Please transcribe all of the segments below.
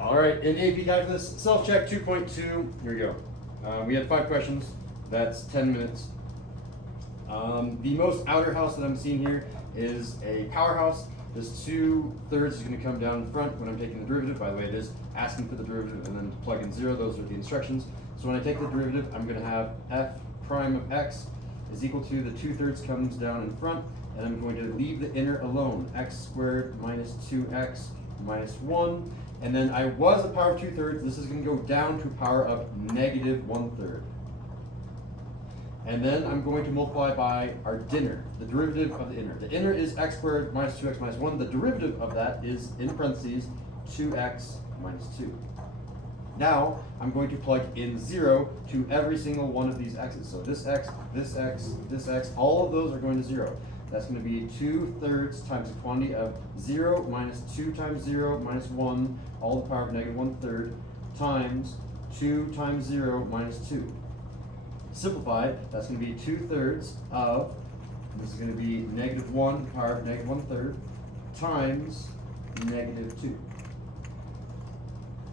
All right, in AP Calculus, self-check 2.2, here we go. We had 5 questions, that's 10 minutes. The most outer house that I'm seeing here is a powerhouse. This 2/3 is going to come down in front when I'm taking the derivative. By the way, it is asking for the derivative and then plug in 0. Those are the instructions. So when I take the derivative, I'm going to have f prime of x is equal to the 2/3 comes down in front, and I'm going to leave the inner alone, x squared minus 2x minus 1. And then I was a power of 2/3. This is going to go down to a power of negative 1/3. And then I'm going to multiply by our dinner, the derivative of the inner. The inner is x squared minus 2x minus 1. The derivative of that is, in parentheses, 2x minus 2. Now, I'm going to plug in 0 to every single one of these x's. So this x, this x, this x, all of those are going to 0. That's going to be 2/3 times the quantity of 0 minus 2 times 0 minus 1, all to the power of negative 1/3, times 2 times 0 minus 2. Simplified, that's going to be 2/3 of, this is going to be negative 1 to the power of negative 1/3, times negative 2.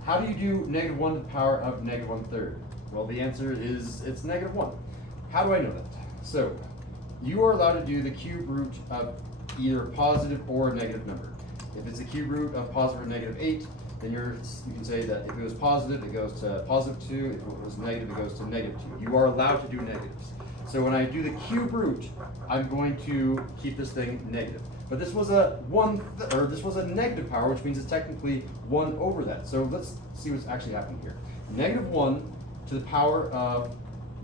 How do you do negative 1 to the power of negative 1/3? Well, the answer is it's negative 1. How do I know that? So, you are allowed to do the cube root of either positive or negative number. If it's a cube root of positive or negative 8, then you can say that if it was positive, it goes to positive 2. If it was negative, it goes to negative 2. You are allowed to do negatives. So when I do the cube root, I'm going to keep this thing negative. But this was a this was a negative power, which means it's technically 1 over that. So let's see what's actually happening here. Negative 1 to the power of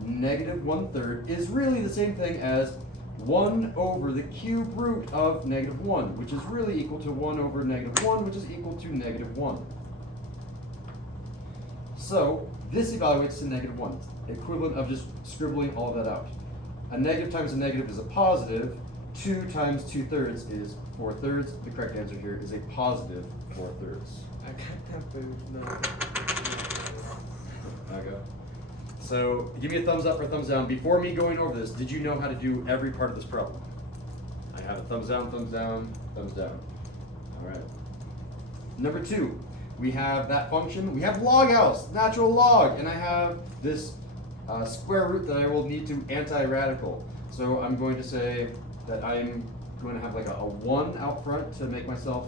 negative 1/3 is really the same thing as 1 over the cube root of negative 1, which is really equal to 1 over negative 1, which is equal to negative 1. So this evaluates to negative 1, equivalent of just scribbling all of that out. A negative times a negative is a positive. 2 times 2/3 is 4/3. The correct answer here is a positive 4/3. I got that food. No. Okay. So give me a thumbs up or a thumbs down. Before me going over this, did you know how to do every part of this problem? I have a thumbs down, thumbs down, thumbs down. All right. Number 2, we have that function. We have log house, natural log, and I have this square root that I will need to anti-radical. So I'm going to say that I'm going to have like a 1 out front to make myself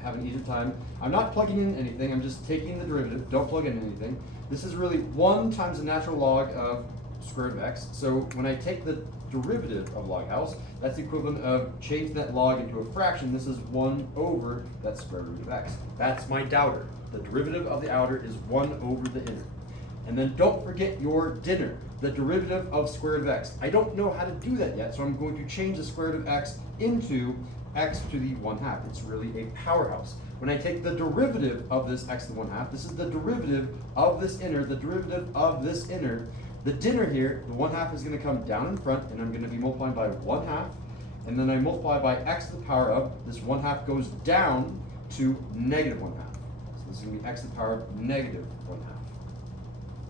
have an easier time. I'm not plugging in anything, I'm just taking the derivative. Don't plug in anything. This is really 1 times the natural log of square root of x. So when I take the derivative of log house, that's the equivalent of changing that log into a fraction. This is 1 over that square root of x. That's my doubter. The derivative of the outer is 1 over the inner. And then don't forget your dinner, the derivative of square root of x. I don't know how to do that yet, so I'm going to change the square root of x into x to the 1/2. It's really a powerhouse. When I take the derivative of this x to the 1/2, this is the derivative of this inner, the derivative of this inner. The dinner here, the 1/2 is going to come down in front, and I'm going to be multiplying by 1/2, and then I multiply by x to the power of, this 1/2 goes down to negative 1/2. So this is going to be x to the power of negative 1/2.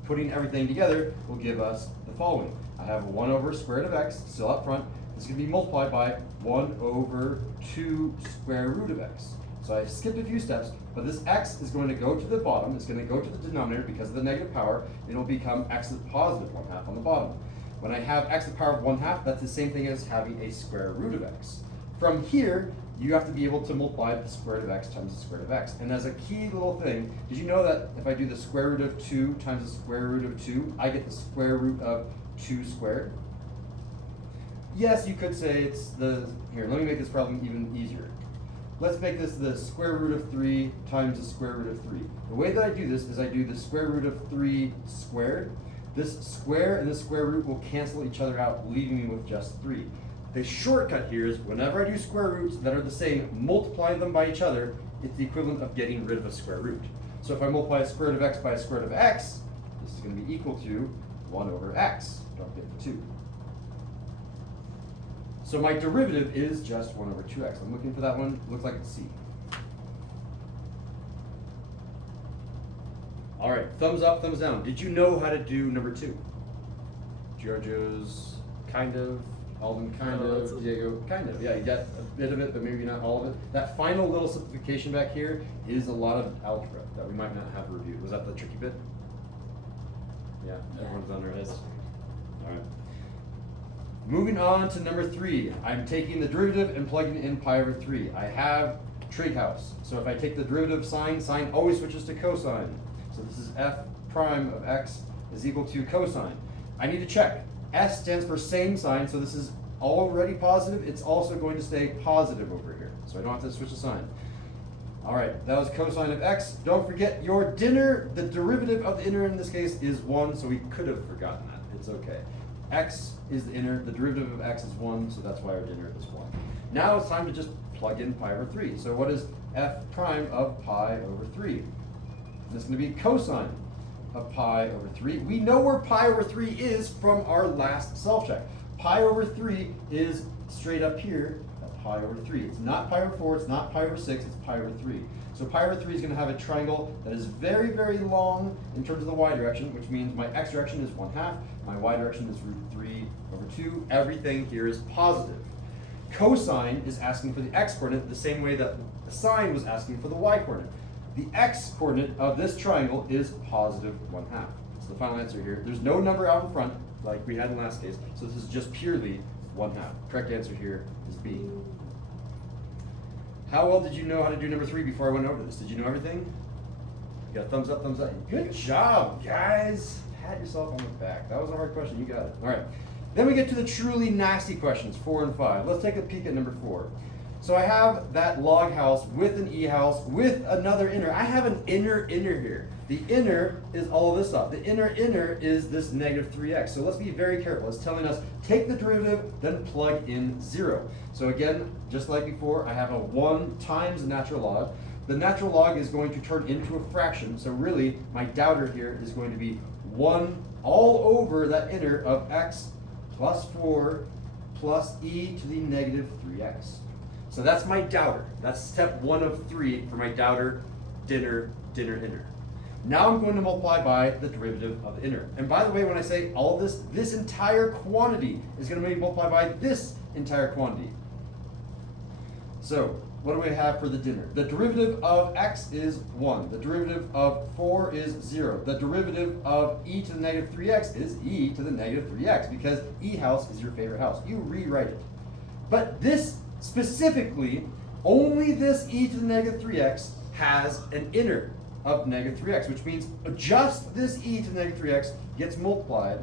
Putting everything together will give us the following. I have 1 over square root of x still up front. This is going to be multiplied by 1 over 2 square root of x. So I skipped a few steps, but this x is going to go to the bottom. It's going to go to the denominator because of the negative power. It will become x to the positive 1/2 on the bottom. When I have x to the power of 1/2, that's the same thing as having a square root of x. From here, you have to be able to multiply the square root of x times the square root of x. And as a key little thing, did you know that if I do the square root of 2 times the square root of 2, I get the square root of 2 squared? Yes, you could say it's the, here, let me make this problem even easier. Let's make this the square root of 3 times the square root of 3. The way that I do this is I do the square root of 3 squared. This square and this square root will cancel each other out, leaving me with just 3. The shortcut here is whenever I do square roots that are the same, multiply them by each other, it's the equivalent of getting rid of a square root. So if I multiply a square root of x by a square root of x, this is going to be equal to 1 over x. Don't forget the 2. So my derivative is just 1 over 2x. I'm looking for that one. Looks like it's C. All right, thumbs up, thumbs down. Did you know how to do number 2? Giorgio's kind of Alden, kind of. Diego, kind of. Yeah, you got a bit of it, but maybe not all of it. That final little simplification back here is a lot of algebra that we might not have reviewed. Was that the tricky bit? Yeah, everyone's on their heads. All right. Moving on to number 3. I'm taking the derivative and plugging in pi over 3. I have trig house. So if I take the derivative of sine always switches to cosine. So this is f prime of x is equal to cosine. I need to check. S stands for same sign, so this is already positive. It's also going to stay positive over here. So I don't have to switch the sign. All right, that was cosine of x. Don't forget your dinner. The derivative of the inner in this case is 1, so we could have forgotten that. It's okay. X is the inner, the derivative of x is 1, so that's why our dinner is 1. Now it's time to just plug in pi over 3. So what is f prime of pi over 3? This is going to be cosine of pi over 3. We know where pi over 3 is from our last self-check. Pi over 3 is straight up here at pi over 3. It's not pi over 4, it's not pi over 6, it's pi over 3. So pi over 3 is going to have a triangle that is very, very long in terms of the y direction, which means my x direction is 1/2, my y direction is root 3 over 2. Everything here is positive. Cosine is asking for the x coordinate the same way that the sine was asking for the y coordinate. The x coordinate of this triangle is positive 1/2. That's the final answer here. There's no number out in front like we had in the last case, so this is just purely 1/2. Correct answer here is B. How well did you know how to do number 3 before I went over this? Did you know everything? You got a thumbs up, thumbs up. Good job, guys. Pat yourself on the back. That was a hard question. You got it. All right. Then we get to the truly nasty questions, 4 and 5. Let's take a peek at number 4. So I have that log house with an e house with another inner. I have an inner here. The inner is all of this stuff. The inner is this negative 3x. So let's be very careful. It's telling us take the derivative, then plug in 0. So again, just like before, I have a 1 times the natural log. The natural log is going to turn into a fraction. So really, my doubter here is going to be 1 all over that inner of x plus 4 plus e to the negative 3x. So that's my doubter. That's step 1 of 3 for my doubter, dinner, inner. Now I'm going to multiply by the derivative of the inner. And by the way, when I say all this entire quantity is going to be multiplied by this entire quantity. So what do we have for the dinner? The derivative of x is 1. The derivative of 4 is 0. The derivative of e to the negative 3x is e to the negative 3x because e house is your favorite house. You rewrite it. But this specifically, only this e to the negative 3x has an inner of negative 3x, which means just this e to the negative 3x gets multiplied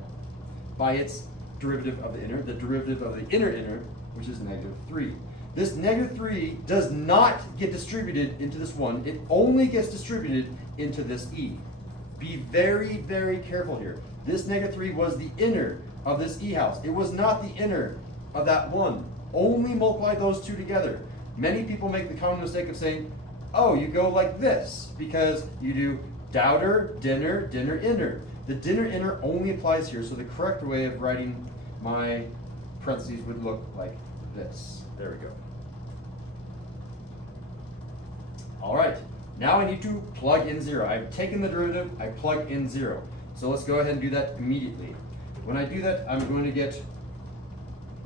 by its derivative of the inner, the derivative of the inner, which is negative 3. This negative 3 does not get distributed into this 1. It only gets distributed into this e. Be very, very careful here. This negative 3 was the inner of this e house. It was not the inner of that 1. Only multiply those two together. Many people make the common mistake of saying, oh, you go like this because you do doubter, dinner, inner. The dinner, inner only applies here, so the correct way of writing my parentheses would look like this. There we go. All right, now I need to plug in 0. I've taken the derivative, I plug in 0. So let's go ahead and do that immediately. When I do that, I'm going to get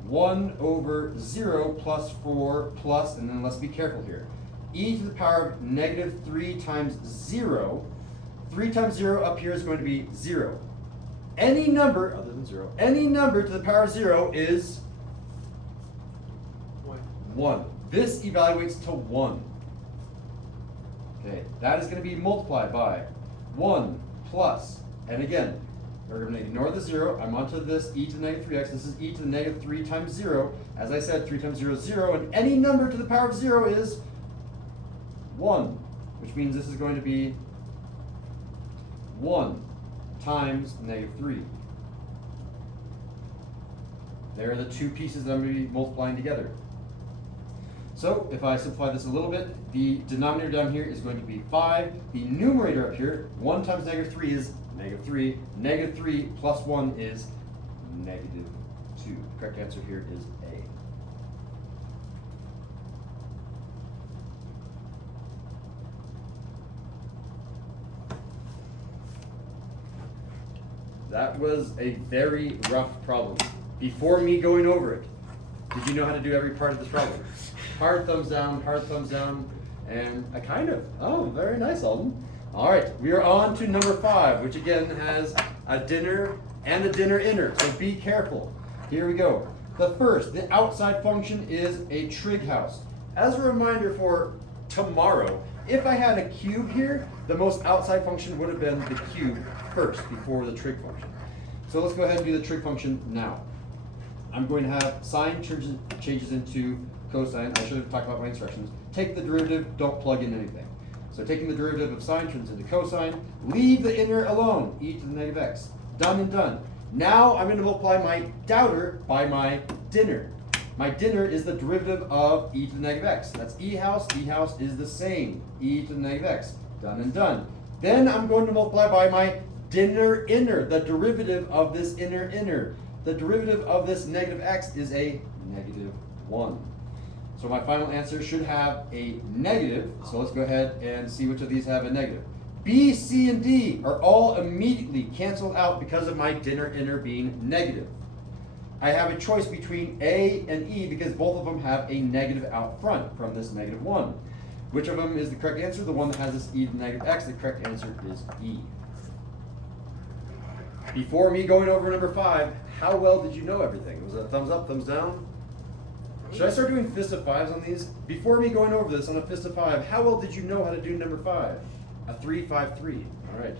1 over 0 plus 4 plus, and then let's be careful here. E to the power of negative 3 times 0. 3 times 0 up here is going to be 0. Any number other than 0, any number to the power of 0 is 1. This evaluates to 1. Okay, that is going to be multiplied by 1 plus, and again, we're going to ignore the 0. I'm onto this e to the negative 3x. This is e to the negative 3 times 0. As I said, 3 times 0 is 0, and any number to the power of 0 is 1, which means this is going to be 1 times negative 3. There are the two pieces that I'm going to be multiplying together. So if I simplify this a little bit, the denominator down here is going to be 5. The numerator up here, 1 times negative 3 is negative 3. Negative 3 plus 1 is negative 2. Correct answer here is A. That was a very rough problem. Before me going over it, Did you know how to do every part of this problem? Hard thumbs down, and I kind of. Oh, very nice, Alden. All right, we are on to number 5, which again has a dinner and a dinner inner, so be careful. Here we go. The outside function is a trig house. As a reminder for tomorrow, if I had a cube here, the most outside function would have been the cube first before the trig function. So let's go ahead and do the trig function now. I'm going to have sine changes into cosine. I should have talked about my instructions. Take the derivative, don't plug in anything. So taking the derivative of sine turns into cosine. Leave the inner alone, e to the negative x. Done and done. Now I'm going to multiply my doubter by my dinner. My dinner is the derivative of e to the negative x. That's e house is the same, e to the negative x. Done and done. Then I'm going to multiply by my dinner inner, the derivative of this inner. The derivative of this negative x is a negative 1. So my final answer should have a negative. So let's go ahead and see which of these have a negative. B, C, and D are all immediately canceled out because of my dinner inner being negative. I have a choice between A and E because both of them have a negative out front from this negative 1. Which of them is the correct answer? The one that has this e to the negative x. The correct answer is E. Before me going over number 5, how well did you know everything? Was it a thumbs up, thumbs down? Should I start doing fist of 5s on these? Before me going over this on a fist of 5, how well did you know how to do number 5? A 3, 5, 3. All right.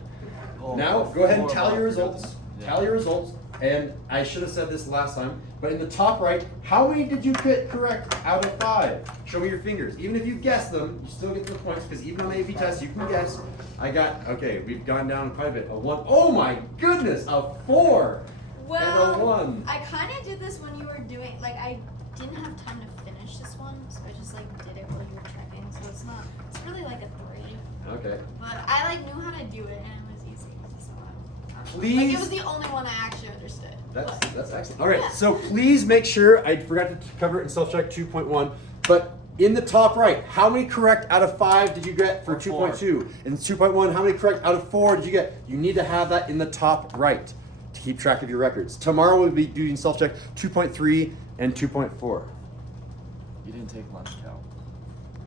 Oh, Now go ahead and tally your about- results. Yeah. Tally your results. And I should have said this last time, but in the top right, how many did you get correct out of 5? Show me your fingers. Even if you guessed them, you still get the points because even on the AP test, you can guess. Okay, we've gone down quite a bit. A 1, oh my goodness, a 4 and a 1. I kind of did this when you were doing, like, I didn't have time to finish this one, so I just, like, did it while you were checking, so it's really like a 3. Okay. But I, like, knew how to do it, and it was easy, so Please. like, it was the only one I actually understood. But- That's excellent. All right, so please make sure, I forgot to cover it in self-check 2.1, but in the top right, how many correct out of 5 did you get for 2.2? In 2.1, how many correct out of 4 did you get? You need to have that in the top right to keep track of your records. Tomorrow we'll be doing self-check 2.3 and 2.4. You didn't take lunch, Cal.